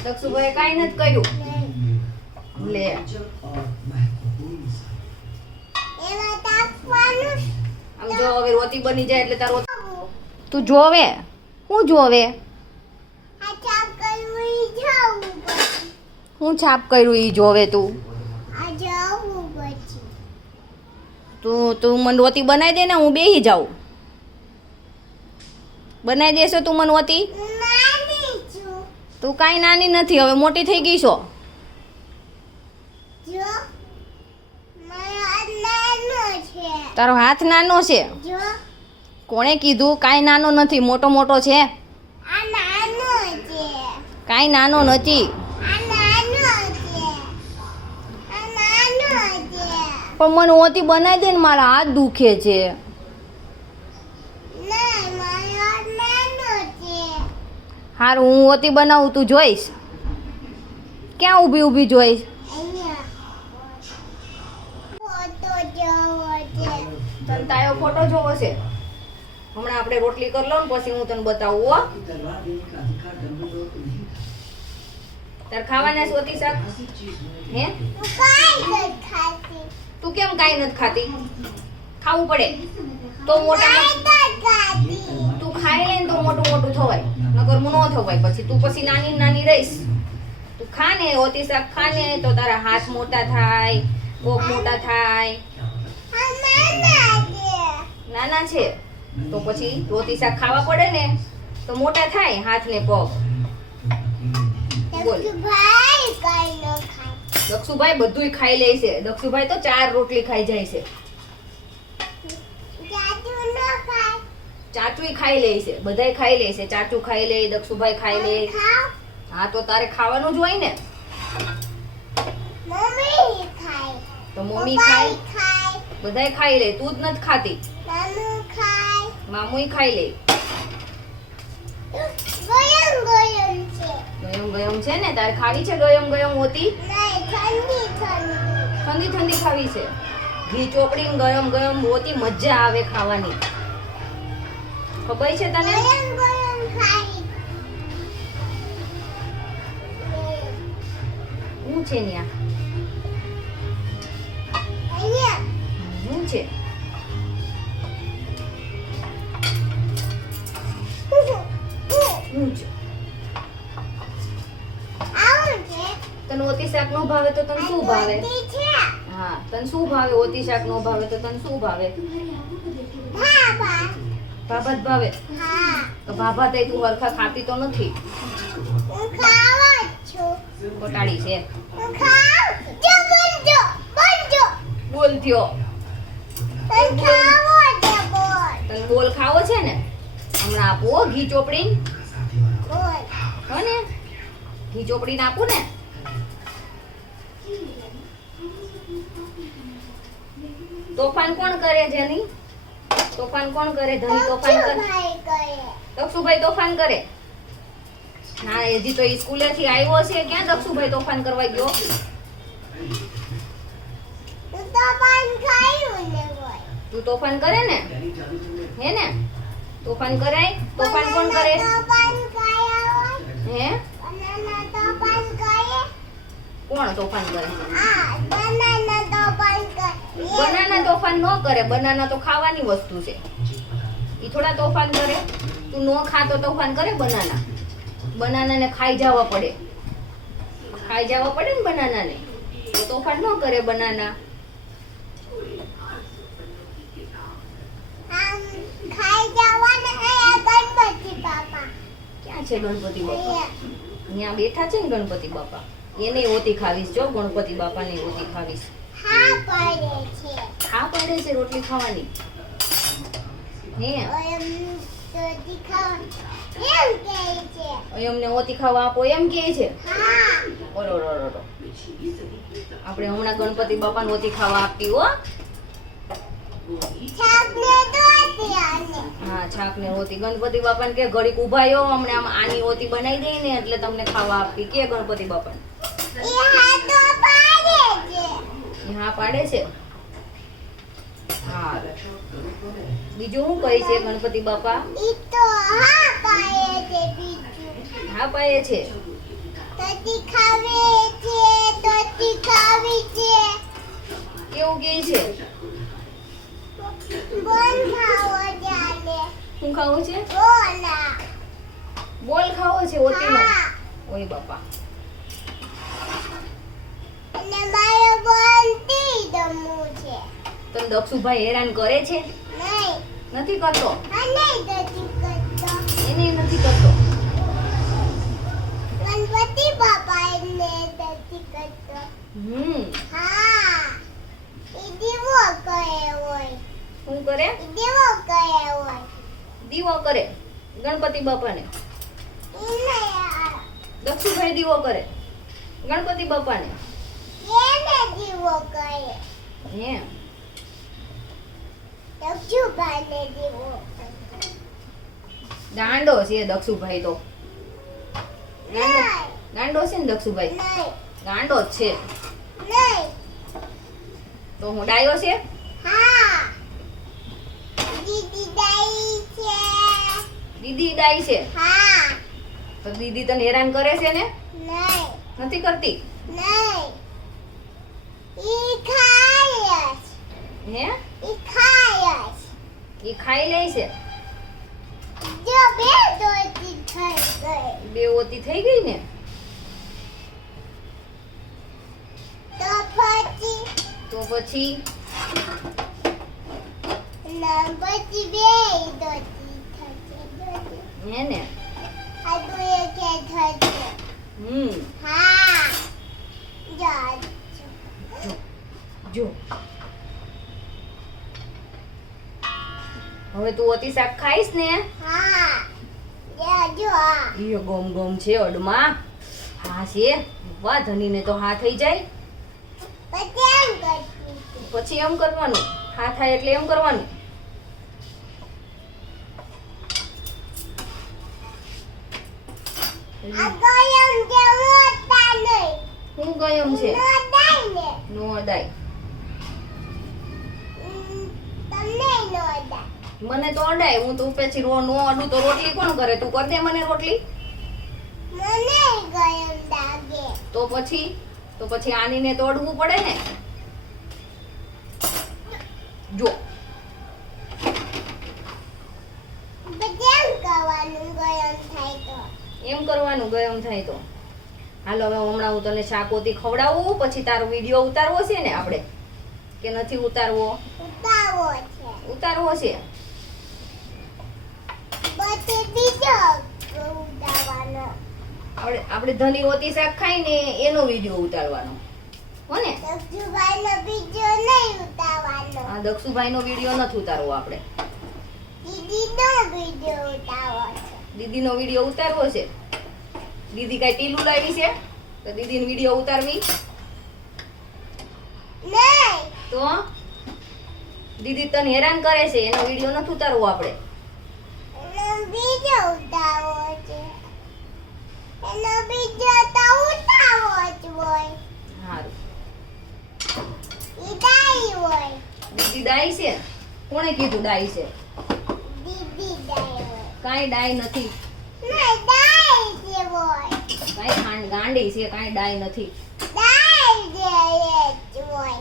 દક્ષુભાઈ કાઈ નથી કર્યું લે આમ જો હવે રોટી બની જાય એટલે તારો તું જોવે હું જોવે હું છાપ કર્યું ઈ જોવે તું તું મને રોટી બનાવી દે ને હું બેહી જાઉં બનાવી દેશો તું મને રોટી તું કાંઈ નાની નથી હવે મોટી થઈ ગઈ છો તારો હાથ નાનો છે કોણે કીધું કાંઈ નાનો નથી મોટો મોટો છે કાંઈ નાનો નથી પણ મને ઓતી બનાવી દે ને મારા હાથ દુખે છે હારું હું ઓતી બનાવું તું જોઈશ ક્યાં ઊભી ઊભી જોઈશ તને તારો ફોટો જોવો છે હમણાં આપણે રોટલી કરી લો ને પછી હું તને બતાવું હો તાર ખાવાના સોતી શાક હે તું કેમ કાઈ નથી ખાતી ખાવું પડે તો મોટા તું ખાઈ લે ને તો મોટું મોટું થવાય નકર હું ન થવાય પછી તું પછી નાની નાની રહીશ તું ખા ને ઓતી શાક ખા ને તો તારા હાથ મોટા થાય પગ મોટા થાય નાના છે તો પછી રોટી શાક ખાવા પડે ને તો મોટા થાય હાથ ને પગ બોલ દક્ષુભાઈ બધુંય ખાઈ લે છે દક્ષુભાઈ તો 4 રોટલી ખાઈ જાય છે ચાચુય ખાઈ લે છે બધાય ખાઈ લે છે ચાચુ ખાઈ લે દક્ષુભાઈ ખાઈ લે હા તો તારે ખાવાનું જ હોય ને તો મમ્મી ખાય બધાય ખાઈ લે તું જ નથી ખાતી મામુય ખાઈ લે ગયમ ગયમ છે ને તારે ખાવી છે ગયમ ગયમ હોતી ઠંડી ઠંડી ખાવી છે ઘી ચોપડી ગરમ ગરમ હોતી મજા આવે ખાવાની ખબર છે તને હું છે ન્યા હું છે હું છે તને ઓતી શાક નો ભાવે તો તને શું ભાવે હા તને શું ભાવે ઓતી શાક નો ભાવે તો તને શું ભાવે ભાભા જ ભાવે તો ભાભા તે તું હરખા ખાતી તો નથી કોટાડી છે બોલ થયો તને બોલ ખાવો છે ને હમણાં આપો ઘી ચોપડી હો ને ઘી ચોપડીને આપું ને તોફાન કોણ કરે જેની તોફાન કોણ કરે ધની તોફાન કરે દક્ષુભાઈ તોફાન કરે હા હજી તો સ્કૂલે થી આવ્યો છે ક્યાં દક્ષુભાઈ તોફાન કરવા ગયો તું તોફાન કરે ને હે ને તોફાન કરાય તોફાન કોણ કરે હે કોણ તોફાન કરે બનાના તોફાન ન કરે બનાના તો ખાવાની વસ્તુ છે ઈ થોડા તોફાન કરે તું નો ખાતો તોફાન કરે બનાના બનાના ને ખાઈ જવા પડે ને બનાના ને તો તોફાન ન કરે બનાના ક્યાં છે ગણપતિ બાપા અહીંયા બેઠા છે ને ગણપતિ બાપા એને ઓતી ખાવીશ જો ગણપતિ બાપા ને ઓતી ખાવીશ હા પડે છે રોટલી ખાવાની હે અમને ઓતી ખાવા આપો એમ કે છે આપણે હમણાં ગણપતિ બાપા ને ઓતી ખાવા આપતી હો હા છાક ને ઓતી ગણપતિ બાપા ને કે ઘડીક ઉભાયો અમને આમ આની ઓતી બનાવી દઈ ને એટલે તમને ખાવા આપતી કે ગણપતિ બાપા હા પાડે છે હા બીજું શું કહે છે ગણપતિ બાપા હા પાયે છે. તોતી ખાવી છે, તોતી ખાવી છે. કેવું કહે છે? બોલ ખાવો ચાલે. શું ખાવું છે? બોલા. બોલ ખાવો છે ઓતીનો. હા. ઓય બાપા. અને મારે બોલથી રમવું છે. તને દક્ષુભાઈ હેરાન કરે છે? નહીં. નથી કરતો. આ નહીં તોતી કરતો. એને નથી કરતો. ગણપતિ બાપા એને તોતી કરતો. હા. એ દીવો કરે હોય. શું કરે? એ દીવો કરે હોય. દીવો કરે ગણપતિ બાપાને. એને આ દક્ષુભાઈ દીવો કરે ગણપતિ બાપાને. એને દીવો કરે. હે દક્ષુભાઈને દીવો કરે. ગાંડો છે દક્ષુભાઈ તો. ગાંડો નહીં. ગાંડો છે ને દક્ષુભાઈ. નહીં. ગાંડો જ છે. નહીં. તો હું ડાયો છે? હા. દીદી દાઈ છે. દીદી ડાઈ છે. હા. તો દીદી તને હેરાન કરે છે ને? નહીં. નથી કરતી? નહીં. ઈ ખાય છે. હે ઈ ખાય છે. ઈ ખાઈ લે છે. જો બે દોતી થઈ ગઈ. બે ઓતી થઈ ગઈ ને. તો પછી તો પછી ના પછી બે દોતી થશે. દોતી. હે ને. આ તો એક થશે. હા. જા. જો હવે તું ઓતી શાક ખાઈશ ને? હા. જા જો આ. ઈ ગોમ ગોમ છે અડમાં. હા છે. વાહ ધનીને તો હા થઈ જાય. પછી એમ કરતી હતી. પછી એમ કરવાનું. હા થાય એટલે એમ કરવાનું. આ ગયમ કે મોટા નહીં. શું ગયમ છે? નો દાઈ ને. નો અડાય. તમને નો દાઈ. મને તો અડાય. હું તો પછી નો અડું તો રોટલી કોણ કરે? તું કર દે મને રોટલી. મને ગયમ લાગે. તો પછી આનીને તો અડવું પડે ને. જો પછી એમ કરવાનું ગયમ થાય તો. એમ કરવાનું ગયમ થાય તો. હાલો હવે હમણાં હું તને શાકોતી ખવડાવું. પછી તારો વિડીયો ઉતારવો છે ને આપણે કે નથી ઉતારવો? ઉતાવો છે. ઉતારવો છે. પછી બીજો ઉતારવાનો. આપણે ધની ઓતી શાક ખાઈને એનો વિડીયો ઉતારવાનો હો ને. દક્ષુભાઈનો બીજો નહીં ઉતારવાનો. આ દક્ષુભાઈનો વિડીયો નથી ઉતારવો આપણે. દીદીનો બીજો ઉતારવો છે. દીદીનો વિડીયો ઉતારવો છે. દીદી કઈ ટીલું લાવી છે તો દીદીનો વિડીયો ઉતારવી? નહીં. તો દીદી તને હેરાન કરે છે એનો વિડીયો નથી ઉતારવો આપણે. એનો બીજો ઉતારવો છે. એનો બીજો તો ઉતારવો જ હોય. સારું. ઈ દાઈ હોય. દીદી ડાઈ છે? કોણે કીધું ડાઈ છે? દીદી દાઈ હોય. કાંઈ ડાઈ નથી. નહીં દાઈ જે હોય. કાંઈ ગાંડી છે. કાંઈ ડાઈ નથી. દાઈ જે જ હોય.